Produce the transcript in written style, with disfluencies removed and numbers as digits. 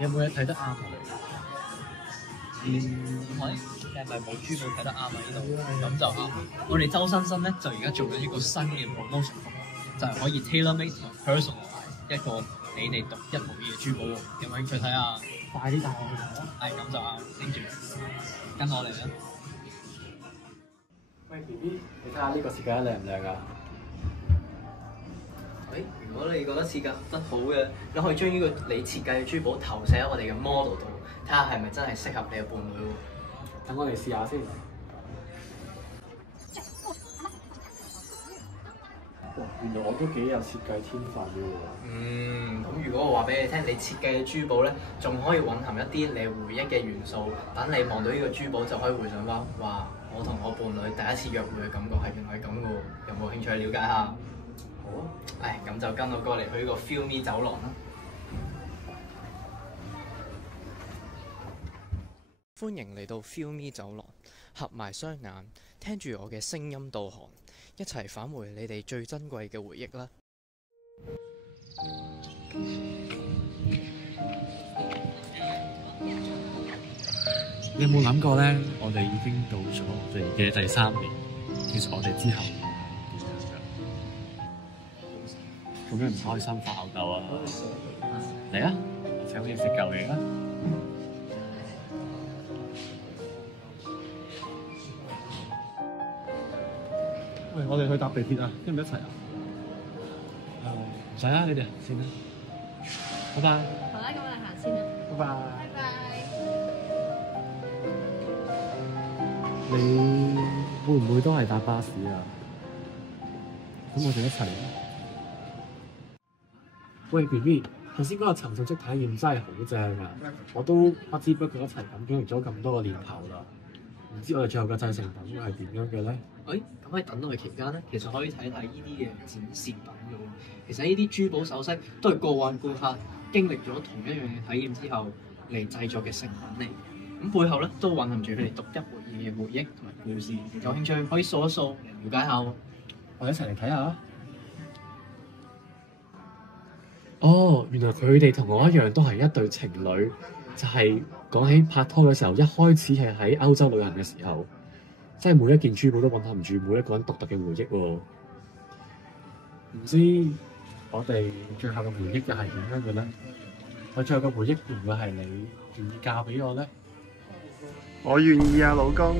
有冇嘢睇得啱啊？喂，你係咪冇珠寶睇得啱啊？呢度咁就啱。我哋周生生咧就而家做緊一個新嘅 promotion，就係可以 tailor made 同 personal 一個俾你獨一無二嘅珠寶喎。有冇興趣睇下？快啲帶我去睇啦！係咁就啱，拎住跟我嚟啦。喂 BB，你睇下呢個設計得靚唔靚啊？如果你覺得設計得好嘅，你可以將呢個你設計嘅珠寶投射喺我哋嘅 model 度，睇下係咪真係適合你嘅伴侶喎。等我嚟試下先。哇！原來我都幾有設計天分嘅喎。咁如果我話俾你聽，你設計嘅珠寶咧，仲可以蘊含一啲你回憶嘅元素，等你望到呢個珠寶就可以回想翻，哇！我同我伴侶第一次約會嘅感覺係原來係咁嘅喎，有冇興趣了解下？好啊。咁就跟我過嚟去呢個 Feel Me 走廊啦。歡迎嚟到 Feel Me 走廊，合埋雙眼，聽住我嘅聲音導航，一齊返回你哋最珍貴嘅回憶啦！你有冇諗過咧？我哋已經到咗我哋嘅第3年，其實我哋之後點樣㗎？咁樣唔開心發吽哣啊！嚟啊！我請你食嚿嘢啦！喂，我哋去搭地鐵啊，一唔一齊啊？唔使啦，你哋先啦。拜拜。好啦，咁我哋行先啦。拜拜。拜拜。你會唔會都係搭巴士啊？咁我哋一齊啦。喂 BB，頭先嗰個沉浸式體驗真係好正啊！我都不知不覺一齊咁經歷咗咁多個年頭啦。唔知我哋最後嘅製成品會係點樣嘅咧？咁喺等待期間咧，其實可以睇睇呢啲嘅展示品嘅喎。其實呢啲珠寶首飾都係過往顧客經歷咗同一樣嘅體驗之後嚟製作嘅成品嚟。咁背後咧都蘊含住佢哋獨一無二嘅回憶同埋故事。有興趣可以掃一掃嚟了解下喎。我哋一齊嚟睇下。哦，原來佢哋同我一樣都係一對情侶，就係講起拍拖嘅時候，一開始係喺歐洲旅行嘅時候，即係每一件珠寶都蘊含住每一個人獨特嘅回憶喎。唔知我哋最後嘅回憶又係點樣嘅咧？我最後嘅回憶會唔會係你願意嫁俾我咧？我願意啊，老公。